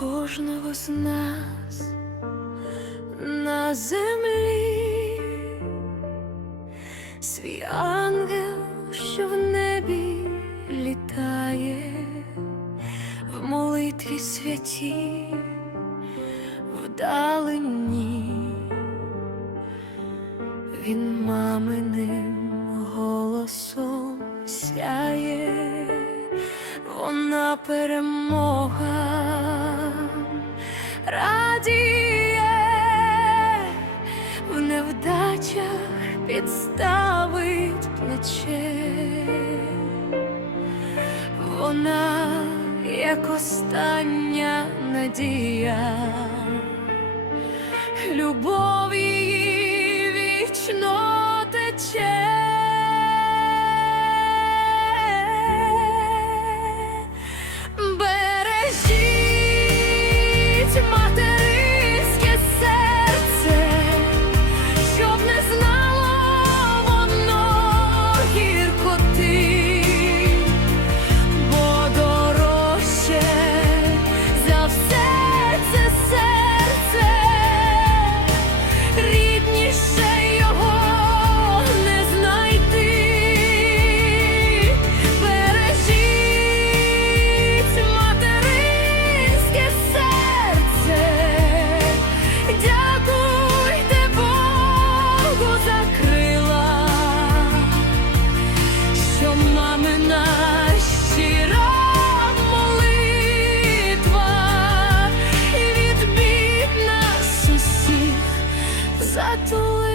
кожного з нас на землі. Свій ангел, що в небі літає, в молитві святі, вдалині, він маминим голосом сяє, вона перемога плече. Вона як остання надія, любов. I do it.